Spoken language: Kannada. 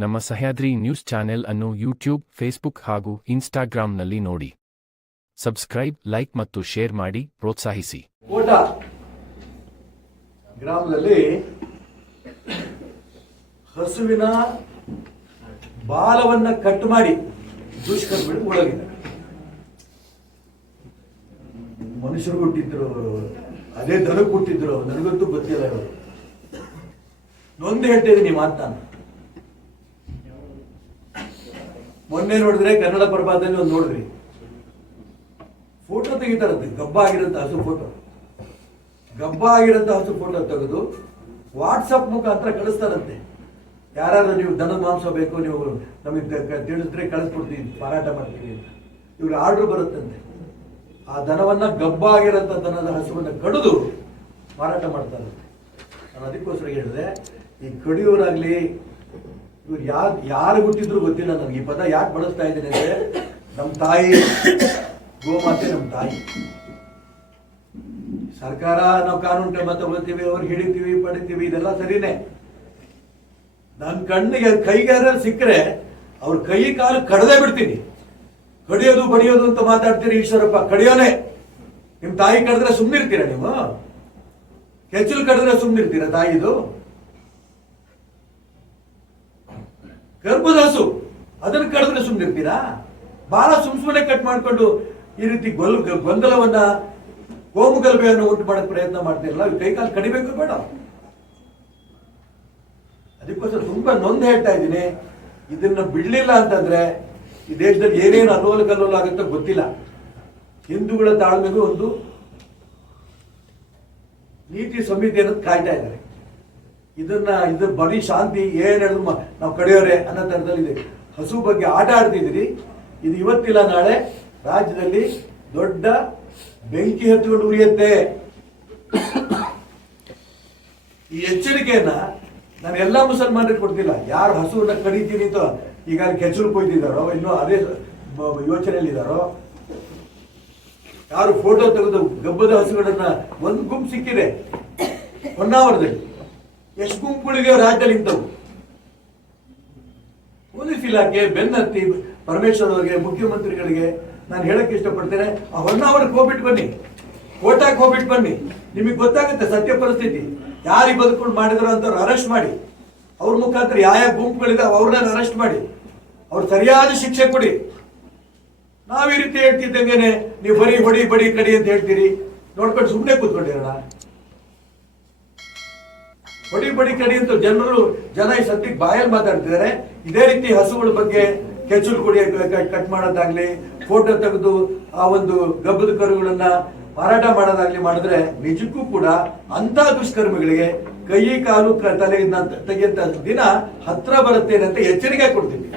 ನಮ್ಮ ಸಹ್ಯಾದ್ರಿ ನ್ಯೂಸ್ ಚಾನೆಲ್ ಅನ್ನು ಯೂಟ್ಯೂಬ್, ಫೇಸ್ಬುಕ್ ಹಾಗೂ ಇನ್ಸ್ಟಾಗ್ರಾಂನಲ್ಲಿ ನೋಡಿ. ಸಬ್ಸ್ಕ್ರೈಬ್, ಲೈಕ್ ಮತ್ತು ಶೇರ್ ಮಾಡಿ ಪ್ರೋತ್ಸಾಹಿಸಿ. ಕೋಟಾ ಗ್ರಾಮದಲ್ಲಿ ಹಸುವಿನ ಬಾಲವನ್ನ ಕಟ್ ಮಾಡಿ ದುಷ್ಕರ್ಮಿಗಳು ಒಳಗಿದ್ದಾರೆ. ಮನುಷ್ಯರು ಹುಟ್ಟಿದ್ರು, ಅದೇ ದನ ಹುಟ್ಟಿದ್ರು, ನನಗಂತೂ ಗೊತ್ತಿಲ್ಲ. ಇವರು ನೊಂದು ಹೇಳ್ತಾ ಇದ್ದೀನಿ ಮಾತಾನ. ಮೊನ್ನೆ ನೋಡಿದ್ರೆ ಕನ್ನಡ ಪ್ರಭಾತದಲ್ಲಿ ಒಂದು ನೋಡಿದ್ರಿ, ಫೋಟೋ ತೆಗಿತಾರಂತೆ. ಗಬ್ಬ ಆಗಿರಂತ ಹಸು ಫೋಟೋ ತೆಗೆದು ವಾಟ್ಸಪ್ ಮುಖಾಂತರ ಕಳಿಸ್ತಾರಂತೆ. ಯಾರಾದ್ರೂ ನೀವು ದನದ ಮಾಂಸ ಬೇಕು, ನೀವು ನಮಗೆ ತಿಳಿಸಿದ್ರೆ ಕಳಿಸ್ಕೊಡ್ತೀವಿ, ಮಾರಾಟ ಮಾಡ್ತೀವಿ ಅಂತ ಇವ್ರಿಗೆ ಆರ್ಡರ್ ಬರುತ್ತಂತೆ. ಆ ದನವನ್ನ ಗಬ್ಬ ಆಗಿರಂತ ದನದ ಹಸುವನ್ನ ಕಡಿದು ಮಾರಾಟ ಮಾಡ್ತಾರಂತೆ. ನಾನು ಅದಕ್ಕೋಸ್ಕರ ಹೇಳಿದೆ, ಈ ಕಡಿಯೋರಾಗ್ಲಿ ಇವ್ರು ಯಾರು ಹುಟ್ಟಿದ್ರು ಗೊತ್ತಿಲ್ಲ ನನಗೆ. ಈ ಪದ ಯಾಕೆ ಬಳಸ್ತಾ ಇದ್ದೀನಿ ಅಂದ್ರೆ, ನಮ್ಮ ತಾಯಿ ಗೋಮಾತೆ ನಮ್ಮ ತಾಯಿ. ಸರ್ಕಾರ ನಾವು ಕಾನೂನು ಕ್ರಮ ತಗೋತೀವಿ, ಅವ್ರು ಹಿಡಿತೀವಿ, ಪಡಿತೀವಿ, ಇದೆಲ್ಲ ಸರಿನೇ. ನನ್ನ ಕಣ್ಣಿಗೆ ಕೈಗಾರ ಸಿಕ್ಕರೆ ಅವ್ರ ಕೈ ಕಾಲು ಕಡದೇ ಬಿಡ್ತೀನಿ. ಕಡಿಯೋದು ಬಡಿಯೋದು ಅಂತ ಮಾತಾಡ್ತೀರಿ ಈಶ್ವರಪ್ಪ, ಕಡಿಯೋನೆ. ನಿಮ್ ತಾಯಿ ಕಡಿದ್ರೆ ಸುಮ್ಮನಿರ್ತೀರಾ? ನೀವು ಕೆಚ್ಚಲು ಕಡಿದ್ರೆ ಸುಮ್ಮನಿರ್ತೀರಾ? ತಾಯಿದು ಗರ್ಭದ ಹಸು, ಅದನ್ನು ಕಡಿದ್ರೆ ಸುಮ್ಮನಿರ್ತೀರಾ? ಬಹಳ ಸುಮ್ಮನೆ ಕಟ್ ಮಾಡ್ಕೊಂಡು ಈ ರೀತಿ ಗೊಂದಲವನ್ನ, ಗೋಮುಗಲಭೆಯನ್ನು ಉಂಟು ಮಾಡಕ್ ಪ್ರಯತ್ನ ಮಾಡ್ತಿರಲ್ಲ. ಕೈಕಾಲು ಕಡಿಬೇಕು ಬೇಡ? ಅದಕ್ಕೋಸ್ಕರ ತುಂಬಾ ನೊಂದು ಹೇಳ್ತಾ ಇದ್ದೀನಿ. ಇದನ್ನ ಬಿಡ್ಲಿಲ್ಲ ಅಂತಂದ್ರೆ ಈ ದೇಶದಲ್ಲಿ ಏನೇನು ಅಲ್ಲೋಲ ಕಲ್ಲೋಲ ಆಗುತ್ತೋ ಗೊತ್ತಿಲ್ಲ. ಹಿಂದೂಗಳ ತಾಳ್ಮೆಗೂ ಒಂದು ನೀತಿ ಸಮಿತಿ ಅನ್ನೋದು ಕಾಯ್ತಾ ಇದ್ದಾರೆ. ಇದು ಬರೀ ಶಾಂತಿ ಏನ್ ಹೇಳಿದ್ರು ನಾವು ಕಡಿಯೋರೆ ಅನ್ನೋ ತರದಲ್ಲಿ ಹಸು ಬಗ್ಗೆ ಆಟ ಆಡ್ತಿದ್ದೀರಿ. ಇದು ಇವತ್ತಿಲ್ಲ ನಾಳೆ ರಾಜ್ಯದಲ್ಲಿ ದೊಡ್ಡ ಬೆಂಕಿ ಹತ್ತಿಕೊಂಡು ಉರಿಯುತ್ತೆ. ಈ ಎಚ್ಚರಿಕೆಯನ್ನ ನಾನು ಎಲ್ಲಾ ಮುಸಲ್ಮಾನರಿಗೆ ಕೊಡ್ತಿಲ್ಲ. ಯಾರು ಹಸುವನ್ನ ಕಡಿತೀನಿ ಅಂತ ಈಗ ಕೆಚ್ಚಲು ಕೊಯ್ದಿದ್ದಾರೋ, ಇನ್ನೂ ಅದೇ ಯೋಚನೆಯಲ್ಲಿದ್ದಾರೋ, ಯಾರು ಫೋಟೋ ತೆಗೆದು ಗಬ್ಬದ ಹಸುಗಳನ್ನ ಒಂದು ಗುಂಪು ಸಿಕ್ಕಿದೆ ಹೊನ್ನಾವರದಲ್ಲಿ. ಎಷ್ಟು ಗುಂಪುಗಳಿಗೆ ರಾಜ್ಯದಲ್ಲಿ ಇಂಥವು. ಪೊಲೀಸ್ ಇಲಾಖೆ ಬೆನ್ನತ್ತಿ ಪರಮೇಶ್ವರ್ ಅವರಿಗೆ, ಮುಖ್ಯಮಂತ್ರಿಗಳಿಗೆ ನಾನು ಹೇಳಕ್ ಇಷ್ಟಪಡ್ತೇನೆ, ಆ ಹೊನ್ನಾವರಕ್ಕೆ ಹೋಗ್ಬಿಟ್ಟು ಬನ್ನಿ, ಕೋಟಾಕ್ ಹೋಗ್ಬಿಟ್ಟು ಬನ್ನಿ. ನಿಮಗೆ ಗೊತ್ತಾಗುತ್ತೆ ಸತ್ಯ ಪರಿಸ್ಥಿತಿ. ಯಾರಿಗೆ ಬದುಕೊಂಡು ಮಾಡಿದ್ರು ಅಂತವ್ರು ಅರೆಸ್ಟ್ ಮಾಡಿ, ಅವ್ರ ಮುಖಾಂತರ ಯಾವ ಗುಂಪುಗಳಿದೆ ಅವ್ರನ್ನ ಅರೆಸ್ಟ್ ಮಾಡಿ, ಅವ್ರು ಸರಿಯಾದ ಶಿಕ್ಷೆ ಕೊಡಿ. ನಾವ್ ಈ ರೀತಿ ಹೇಳ್ತಿದ್ದಂಗೆನೆ ನೀವು ಬರೀ ಹೊಡಿ ಬಡಿ ಕಡಿ ಅಂತ ಹೇಳ್ತೀರಿ. ನೋಡ್ಕೊಂಡು ಸುಮ್ಮನೆ ಕೂತ್ಕೊಂಡಿರೋಣ? ಹೊಡಿ ಬಡಿ ಕಡಿ ಅಂತ ಜನ ಈ ಸದ್ಯಕ್ಕೆ ಬಾಯಲ್ಲಿ ಮಾತಾಡ್ತಿದ್ದಾರೆ. ಇದೇ ರೀತಿ ಹಸುಗಳ ಬಗ್ಗೆ ಕೆಚ್ಚಲು ಕೊಡಿ ಕಟ್ ಮಾಡೋದಾಗ್ಲಿ, ಫೋಟೋ ತೆಗೆದು ಆ ಒಂದು ಗಬ್ಬದ ಕರುಗಳನ್ನ ಮಾರಾಟ ಮಾಡೋದಾಗ್ಲಿ ಮಾಡಿದ್ರೆ ನಿಜಕ್ಕೂ ಕೂಡ ಅಂತ ದುಷ್ಕರ್ಮಿಗಳಿಗೆ ಕೈ ಕಾಲು ತಲೆ ತೆಗೆಯಂತ ದಿನ ಹತ್ರ ಬರುತ್ತೆ ಅಂತ ಎಚ್ಚರಿಕೆ ಕೊಡ್ತೀನಿ.